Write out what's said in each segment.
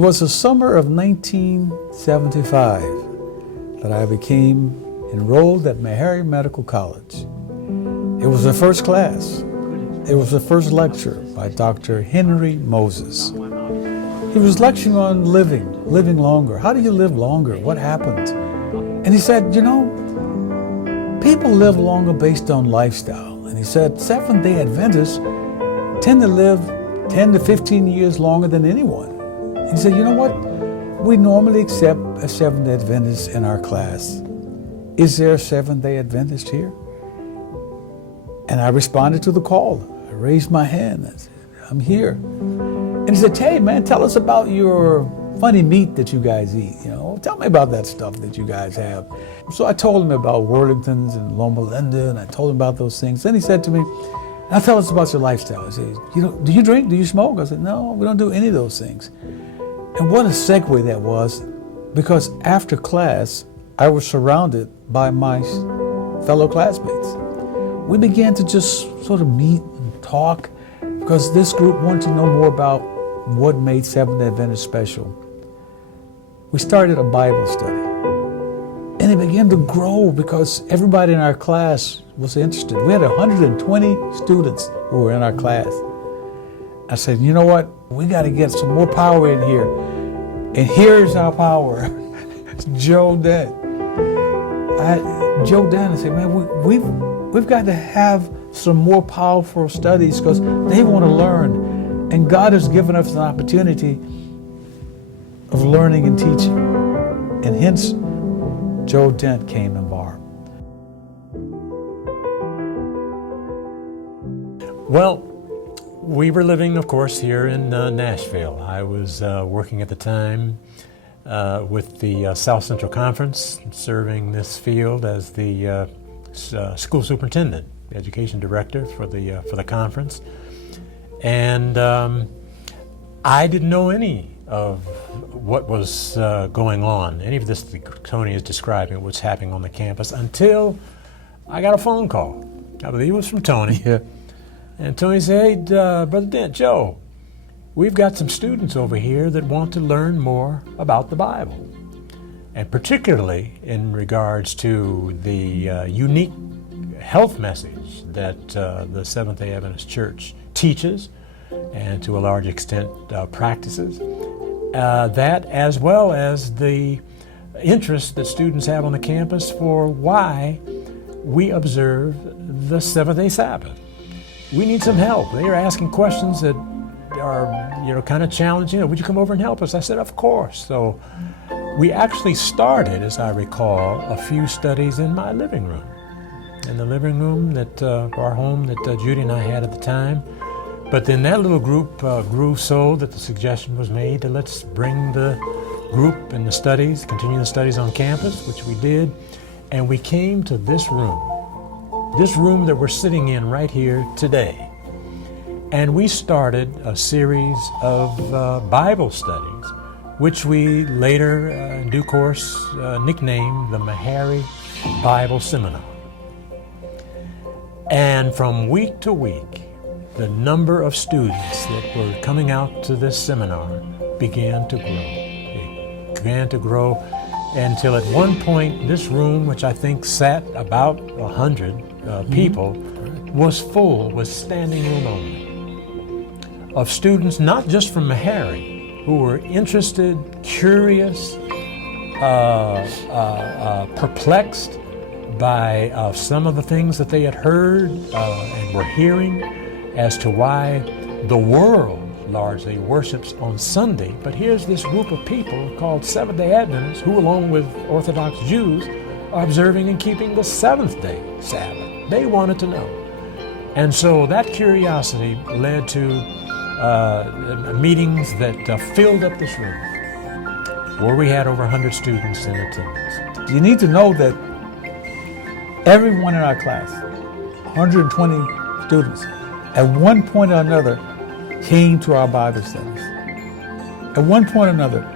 was the summer of 1975 that I became enrolled at Meharry Medical College. It was the first class. It was the first lecture by Dr. Henry Moses. He was lecturing on living longer. How do you live longer? What happens? And he said, you know, people live longer based on lifestyle. And he said, Seventh-day Adventists tend to live 10 to 15 years longer than anyone. And he said, you know what? We normally accept a Seventh-day Adventist in our class. Is there a Seventh-day Adventist here? And I responded to the call. I raised my hand. I said, I'm here. And he said, hey man, tell us about your funny meat that you guys eat. You know, tell me about that stuff that you guys have. So I told him about Worthingtons and Loma Linda, and I told him about those things. Then he said to me, now tell us about your lifestyle. He said, you know, do you drink? Do you smoke? I said, no, we don't do any of those things. And what a segue that was, because after class, I was surrounded by my fellow classmates. We began to just sort of meet and talk because this group wanted to know more about what made Seventh-day Adventist special. We started a Bible study. And it began to grow because everybody in our class was interested. We had 120 students who were in our class. I said, you know what? We got to get some more power in here. And here's our power. Joe Dent. I said, man, we've got to have some more powerful studies because they want to learn. And God has given us an opportunity of learning and teaching. And hence, Joe Dent came involved. Well, we were living, of course, here in Nashville. I was working at the time with the South Central Conference, serving this field as the school superintendent, education director for the conference. And I didn't know any of what was going on, any of this that Tony is describing, what's happening on the campus, until I got a phone call. I believe it was from Tony. Yeah. And Tony said, hey, Brother Dent, Joe, we've got some students over here that want to learn more about the Bible, and particularly in regards to the unique health message that the Seventh-day Adventist Church teaches and to a large extent practices. That, as well as the interest that students have on the campus for why we observe the Seventh-day Sabbath. We need some help. They are asking questions that are, kind of challenging. Would you come over and help us? I said, of course. So we actually started, as I recall, a few studies in my living room. In the living room that our home that Judy and I had at the time. But then that little group grew so that the suggestion was made that let's bring the group and the studies, continue the studies on campus, which we did. And we came to this room that we're sitting in right here today. And we started a series of Bible studies, which we later, in due course, nicknamed the Meharry Bible Seminar. And from week to week, the number of students that were coming out to this seminar began to grow. It began to grow until at one point this room, which I think sat about 100 people, was full, was standing room only, of students not just from Meharry, who were interested, curious, perplexed by some of the things that they had heard and were hearing as to why the world largely worships on Sunday. But here's this group of people called Seventh-day Adventists who, along with Orthodox Jews, are observing and keeping the seventh-day Sabbath. They wanted to know. And so that curiosity led to meetings that filled up this room, where we had over 100 students in attendance. You need to know that everyone in our class, 120 students, at one point or another came to our Bible studies. At one point or another,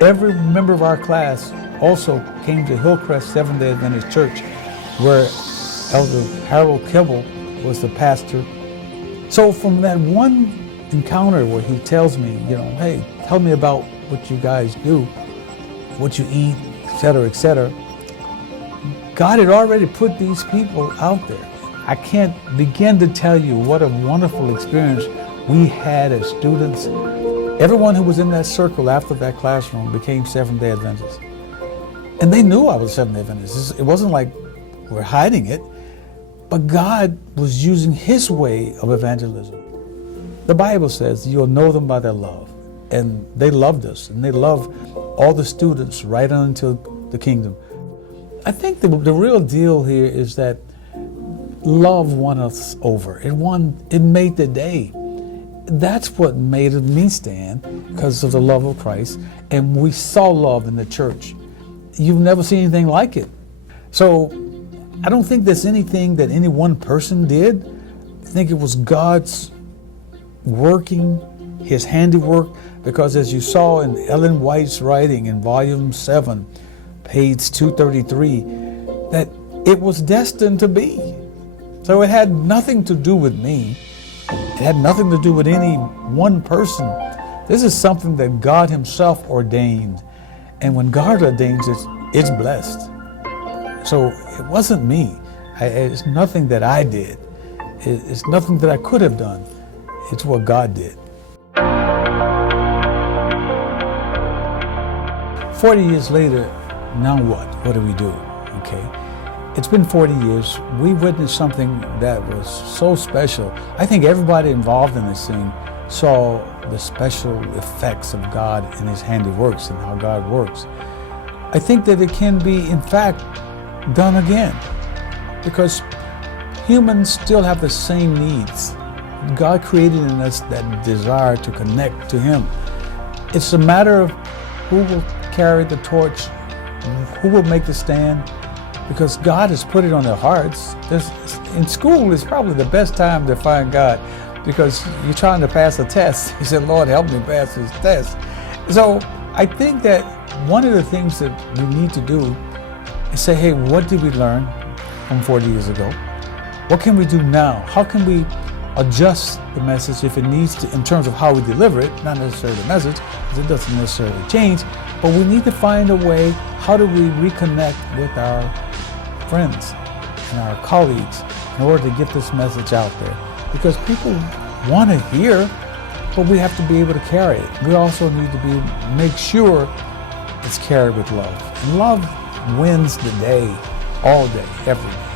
every member of our class also came to Hillcrest Seventh-day Adventist Church, where Elder Harold Kibble was the pastor. So from that one encounter where he tells me, hey, tell me about what you guys do, what you eat, etc., etc. God had already put these people out there. I can't begin to tell you what a wonderful experience we had as students. Everyone who was in that circle after that classroom became Seventh-day Adventists. And they knew I was Seventh-day Adventist. It wasn't like we're hiding it, but God was using His way of evangelism. The Bible says you'll know them by their love. And they loved us, and they loved all the students right on into the kingdom. I think the real deal here is that love won us over. It made the day. That's what made me stand, because of the love of Christ. And we saw love in the church. You've never seen anything like it. So I don't think there's anything that any one person did. I think it was God's working, His handiwork, because as you saw in Ellen White's writing in volume 7, page 233, that it was destined to be. So it had nothing to do with me. It had nothing to do with any one person. This is something that God Himself ordained. And when God ordains it, it's blessed. So it wasn't me. It's nothing that I did. It's nothing that I could have done. It's what God did. 40 years later, now what? What do we do? Okay. It's been 40 years. We witnessed something that was so special. I think everybody involved in this thing saw the special effects of God and His handiworks and how God works. I think that it can be, in fact, done again, because humans still have the same needs. God created in us that desire to connect to Him. It's a matter of who will carry the torch, who will make the stand, because God has put it on their hearts. In school is probably the best time to find God, because you're trying to pass a test. You said, Lord, help me pass this test. So I think that one of the things that we need to do is say, hey, what did we learn from 40 years ago? What can we do now? How can we adjust the message if it needs to, in terms of how we deliver it, not necessarily the message, because it doesn't necessarily change, but we need to find a way, how do we reconnect with our friends and our colleagues in order to get this message out there? Because people want to hear, but we have to be able to carry it. We also need to make sure it's carried with love. And love wins the day, all day, every day.